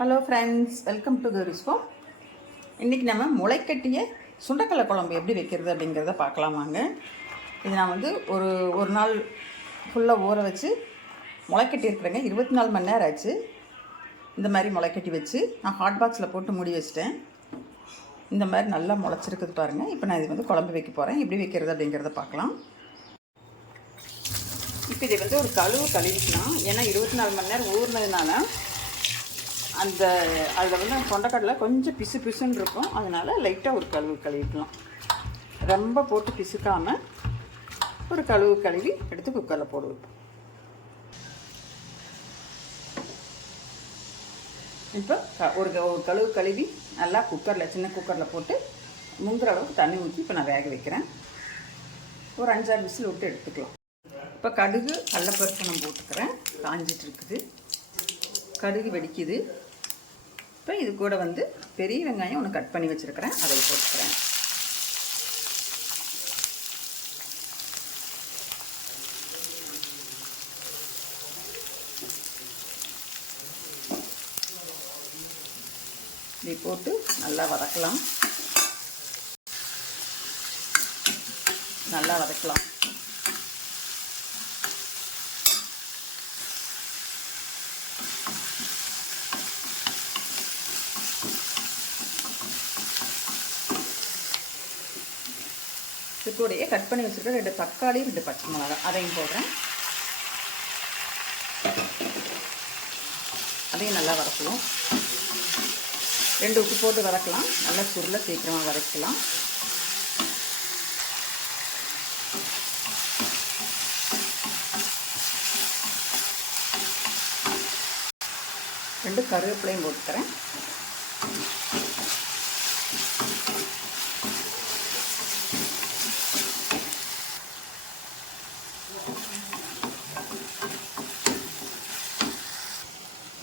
Hello friends, welcome to Gowri's home. இன்றைக்கி நம்ம முளைக்கட்டிய சுண்டக்கடலை குழம்பு எப்படி வைக்கிறது அப்படிங்கிறத பார்க்கலாமாங்க. இது நான் வந்து ஒரு நாள் ஃபுல்லாக ஊற வச்சு முளைக்கட்டி இருக்கிறேங்க. 24 மணி நேரம் ஆச்சு. இந்த மாதிரி முளைக்கட்டி வச்சு நான் ஹாட் பாக்ஸில் போட்டு மூடி வச்சிட்டேன். இந்த மாதிரி நல்லா முளைச்சிருக்குது பாருங்கள். இப்போ நான் இது வந்து குழம்பு வைக்க போகிறேன். எப்படி வைக்கிறது அப்படிங்கிறத பார்க்கலாம். இப்போ இதை வந்து ஒரு கழுவிக்கலாம். ஏன்னா 24 மணி நேரம் ஊறினதுனால அதில் வந்து கொண்டக்கடலை கொஞ்சம் பிசுன்னு இருக்கும். அதனால் லைட்டாக ஒரு கழுவிக்கலாம். ரொம்ப போட்டு பிசுக்காமல் ஒரு கழுவி எடுத்து குக்கரில் போடுவோம். இப்போ ஒரு கழுவி நல்லா சின்ன குக்கரில் போட்டு முங்குற அளவுக்கு தண்ணி ஊற்றி இப்போ நான் வேக வைக்கிறேன். ஒரு 5-6 விசில் விட்டு எடுத்துக்கலாம். இப்போ கடுகு கடலைப்பருப்பு நான் போட்டுக்கிறேன். காஞ்சிட்டு இருக்குது, கடுகு வெடிக்குது. இப்போ இது கூட வந்து பெரிய வெங்காயம் ஒன்று கட் பண்ணி வச்சுருக்கிறேன், அதை போட்டுக்கிறேன். இப்படி போட்டு நல்லா வதக்கலாம். இது கூடயே கட் பண்ணி வச்சுருக்க 2 தக்காளி 2 பச்சை மிளகாய் அதையும் போடுறேன். அதையும் நல்லா வதக்கலாம். 2 உப்பு போட்டு வதக்கலாம். நல்லா சுருளை சீக்கிரமாக வதக்கலாம். ரெண்டு கருவேப்பிலையும் போட்டுக்கிறேன்.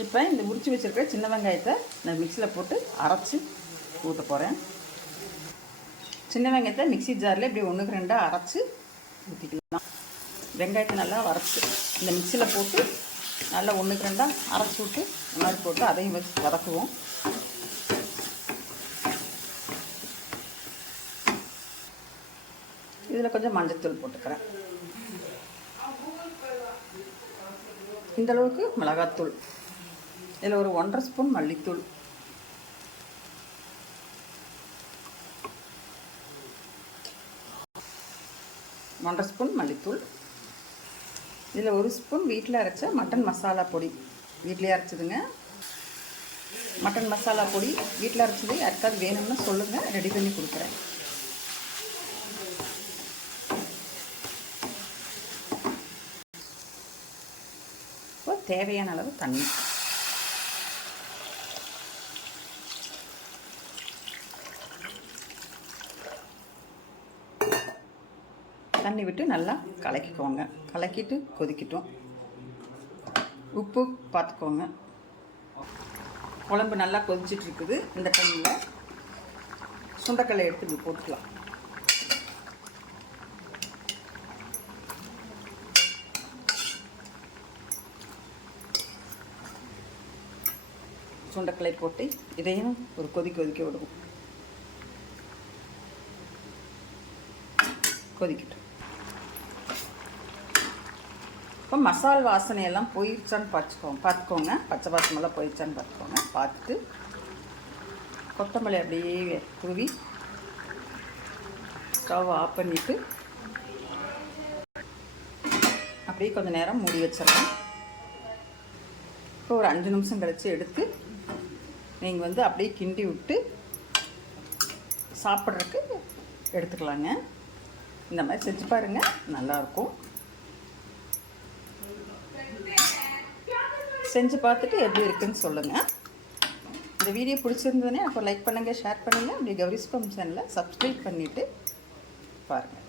இப்போ இந்த உரிச்சு வச்சுருக்கிற சின்ன வெங்காயத்தை நான் மிக்சியில் போட்டு அரைச்சி ஊற்ற போகிறேன். சின்ன வெங்காயத்தை மிக்சி ஜாரில் இப்படி 1க்கு 2 அரைச்சி ஊற்றிக்கலாம். வெங்காயத்தை நல்லா வரைச்சி இந்த மிக்சியில் போட்டு நல்லா 1க்கு 2 அரைச்சி விட்டு இந்த மாதிரி போட்டு அதையும் வச்சு வதக்குவோம். இதில் கொஞ்சம் மஞ்சள்தூள் போட்டுக்கிறேன். இந்தளவுக்கு மிளகாத்தூள், இதில் ஒரு 1½ ஸ்பூன் மல்லித்தூள், இதில் 1 ஸ்பூன் வீட்டில் அரைச்ச மட்டன் மசாலா பொடி. வீட்டிலே அரைச்சதுங்க. மட்டன் மசாலா பொடி வீட்டில் அரைச்சது. யாருக்காவது வேணும்னு சொல்லுங்கள், ரெடி பண்ணி கொடுக்குறேன். இப்போ தேவையான அளவு தண்ணி. தண்ணி விட்டு நல்லா கலக்கிக்கோங்க. கலக்கிட்டு கொதிக்கட்டும். உப்பு பார்த்துக்கோங்க. குழம்பு நல்லா கொதிச்சிட்டு இருக்குது. இந்த டைமில் சுண்டக்கடலை எடுத்து இப்படி போட்டுக்கலாம். சுண்டக்கடலை போட்டு இதையும் ஒரு கொதிக்க விடுவோம். கொதிக்கட்டும். இப்போ மசால் வாசனையெல்லாம் போயிடுச்சான்னு பார்த்துக்கோங்க. பச்சை வாசனைலாம் போயிடுச்சான்னு பார்த்துட்டு கொத்தமல்லி அப்படியே தூவி ஸ்டவ் ஆஃப் பண்ணிவிட்டு அப்படியே கொஞ்சம் நேரம் மூடி வச்சிடலாம். இப்போ ஒரு 5 நிமிஷம் கழித்து எடுத்து நீங்கள் வந்து அப்படியே கிண்டி விட்டு சாப்பிட்றதுக்கு எடுத்துக்கலாங்க. இந்த மாதிரி செஞ்சு பாருங்கள், நல்லாயிருக்கும். செஞ்சு பார்த்துட்டு எப்படி இருக்குன்னு சொல்லுங்கள். இந்த வீடியோ பிடிச்சிருந்ததுன்னே அப்போ லைக் பண்ணுங்கள், ஷேர் பண்ணுங்கள். அப்படி கௌரிஸ் ஹோம் சேனலை சப்ஸ்கிரைப் பண்ணிவிட்டு பாருங்கள்.